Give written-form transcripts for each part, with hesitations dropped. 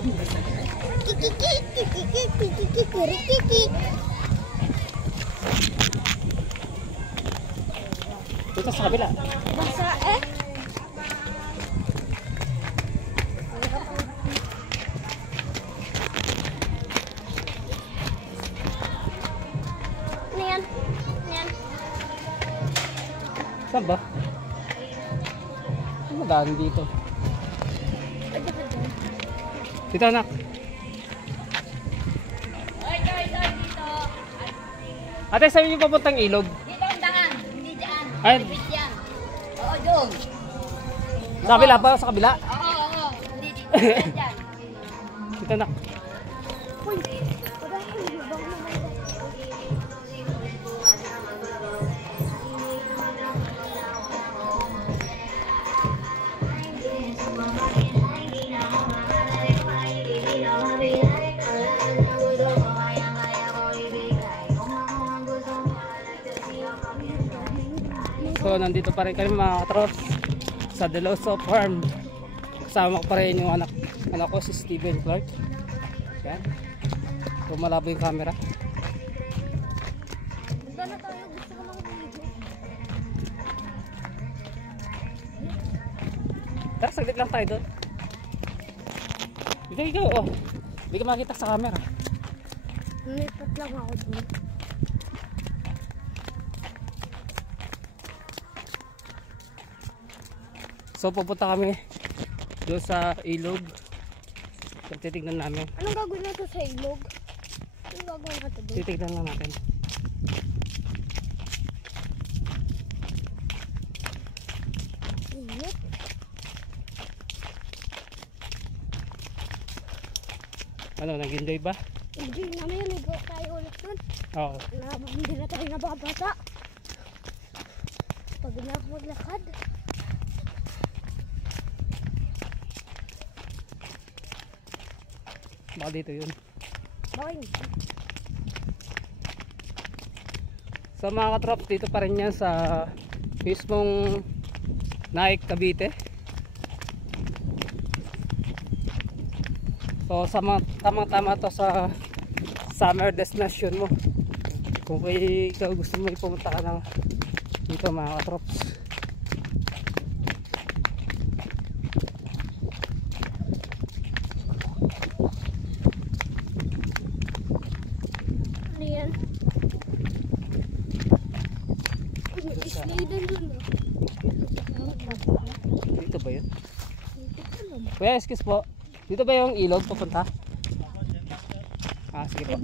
Dito sa kabila. Basa eh. Niyan. Niyan. Saan ba? Ano daan dito? Dito anak. Ate, saan yung papuntang ilog? Dito ang daan. Hindi dyan. Ay. Yan. Oo, doon. Sa kabila pa? Sa kabila? Oo. Hindi dito. Dyan. Dito anak. Uy. So nandito pa rin kami mga katros sa Deloso Farm. Kasama ko pa rin yung anak ko si Steven Clark. Yan. So malabo yung camera. Punta na tayo. Gusto ko lang video. Tara, saglit lang tayo doon. Dito ikaw, oh. Hindi ka makita sa camera. Lipat lang ako doon. So pupunta kami doon sa ilog. So, titignan namin. Anong gagawin natin sa ilog? Anong gagawin natin doon? Titignan lang natin. Init. Ano, nag-enjoy ba? Enjoy namin. Ligo tayo ulit doon. Oo. Hindi na tayo nababasa. Pag na ako maglakad. Baka dito yun. Bakit? So mga katrops, dito pa rin yan sa mismong Naik, Cavite. So tamang-tama to sa summer destination mo. Kung ikaw gusto mo pumunta ka ng dito mga katrops. Ano yan? Islidan dun. Dito ba yun? Kuya, excuse po. Dito ba yung ilog papunta? Ah, sige po.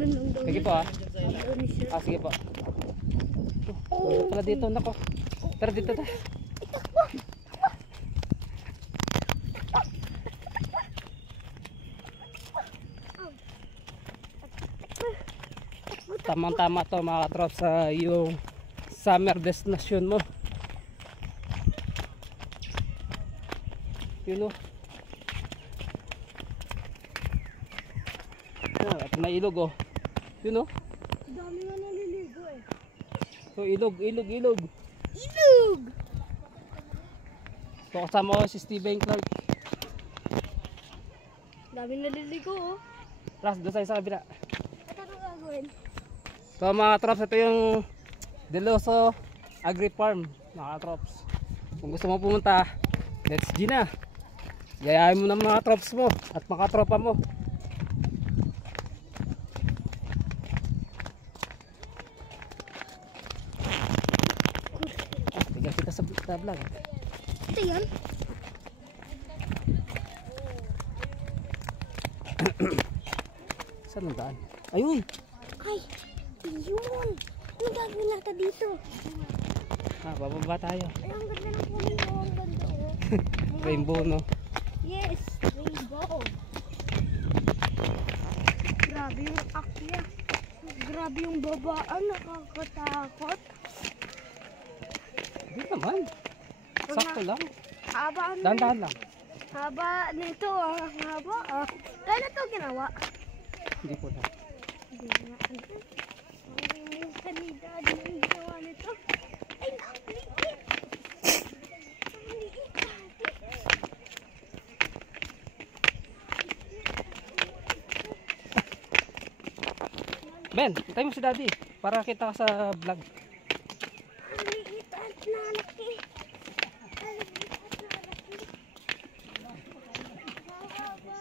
Sige po ah. Ah, sige po. Oh, pala dito, nako. Tara dito ta. Tamang-tama to mga katrop sa yung summer destination mo. Yun o. Oh, ito na ilog oh. Yun o. Dami nga naliligo eh. So ilog. Ilog! So kasama ko si Steven Clark. Dami naliligo oh. Plus doon sa kabila. At ano gagawin? So mga trops, ito yung Deloso Agri Farm mga trops. Kung gusto mo pumunta, let's G na. Gayahin mo ng mga trops mo at mga tropa mo. Tignan kita sa vlog. Ito yan? Saan ang daan? Ayun! Ay! Yun! Ano gagawin natin dito? Ah, bababa tayo. Ay, ang ganda ng kulay mo. Ang ganda oh. Rainbow no? Yes! Rainbow! Grabe yung akya. Grabe yung babaan. Nakakatakot. Hindi naman. Sakto lang. Haba ano? Dahan-dahan lang. Haba nito ah. Haba ah. Kailan ito ginawa? Hindi po na. Hindi na. Ang kanida yung ginawa nito. Ay, nakaliit. Nakaliit. Ben, hintay mo si daddy para kita ka sa vlog. Ang liit at nalaki. Ang liit at nalaki. Mahaba.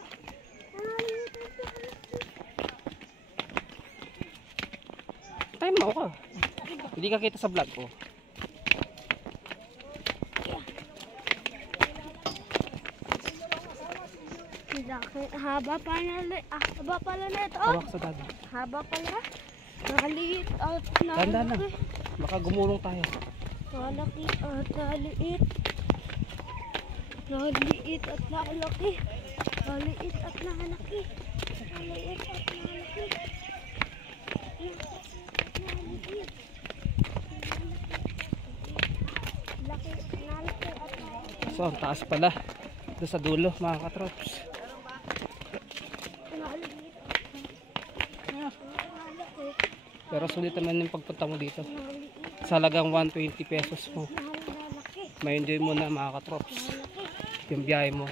Ang liit at nalaki. Hintay mo ako. Hindi ka kita sa vlog ko. Laki. Haba pala na ito. Hawak sa daddy. Haba pala. Nakaliit at Tandaan lang. nalaki. Baka gumulong tayo. Malaki at naliit. Naliit at nalaki. Naliit at nalaki. Naliit at nalaki. Naliit. Laki, nalaki at nalaki. So, ang taas pala. Doon sa dulo, mga katrops. Naliit at nalaki. Pero sulit naman yung pagpunta mo dito. Naliit Sa halagang 120 pesos mo. at nalaki. May enjoy mo na, mga katrops. Yung biyahe mo.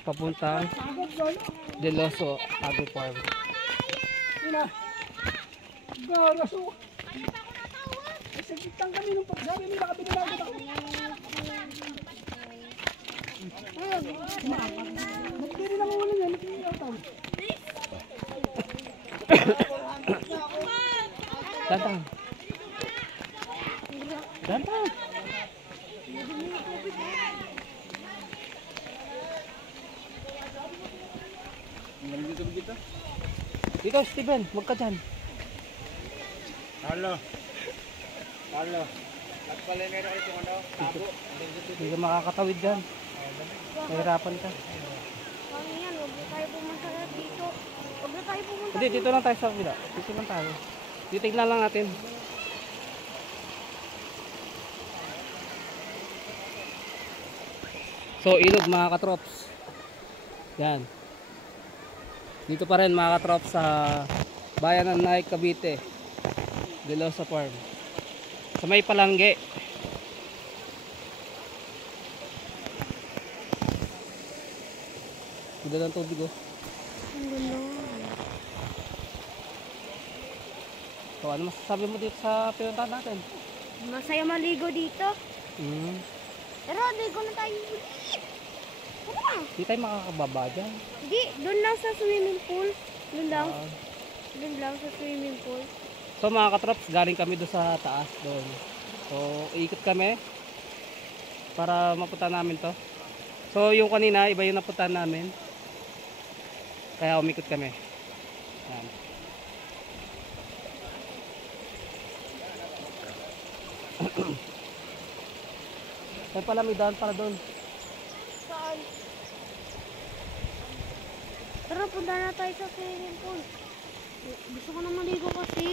Papuntang Deloso Agri Farm. Dantang. Dantang. Dito, Steven, huwag ka dyan. Halo. Halo. Nagpalay meron kayo ano? Tabo. Hindi ka makakatawid dyan. Mahirapan ka. Kami yan, huwag na tayo pumunta na dito. Huwag na tayo pumunta Hindi, dito lang tayo sa kabila. Dito lang tayo. Titignan lang natin. So, ilog mga katrops. Yan. Dito pa rin mga katrops sa bayan ng Naik, Cavite. Deloso Farm. Sa may palangge. Ganda ng tubig oh. Ang ganda. So, ano masasabi mo dito sa pinuntahan natin? Masaya maligo dito. Pero ligo na tayo ulit. Tara. Hindi tayo makakababa dyan. Hindi, doon lang sa swimming pool. Doon lang. Ah. Doon lang sa swimming pool. So mga katrops, galing kami doon sa taas doon. So ikot kami para mapunta namin to. So yung kanina, iba yung napuntahan namin. Kaya umikot kami. Yan. Kaya pala may daan para doon. Saan? Tara, punta na tayo sa swimming pool. Gusto ko na maligo kasi.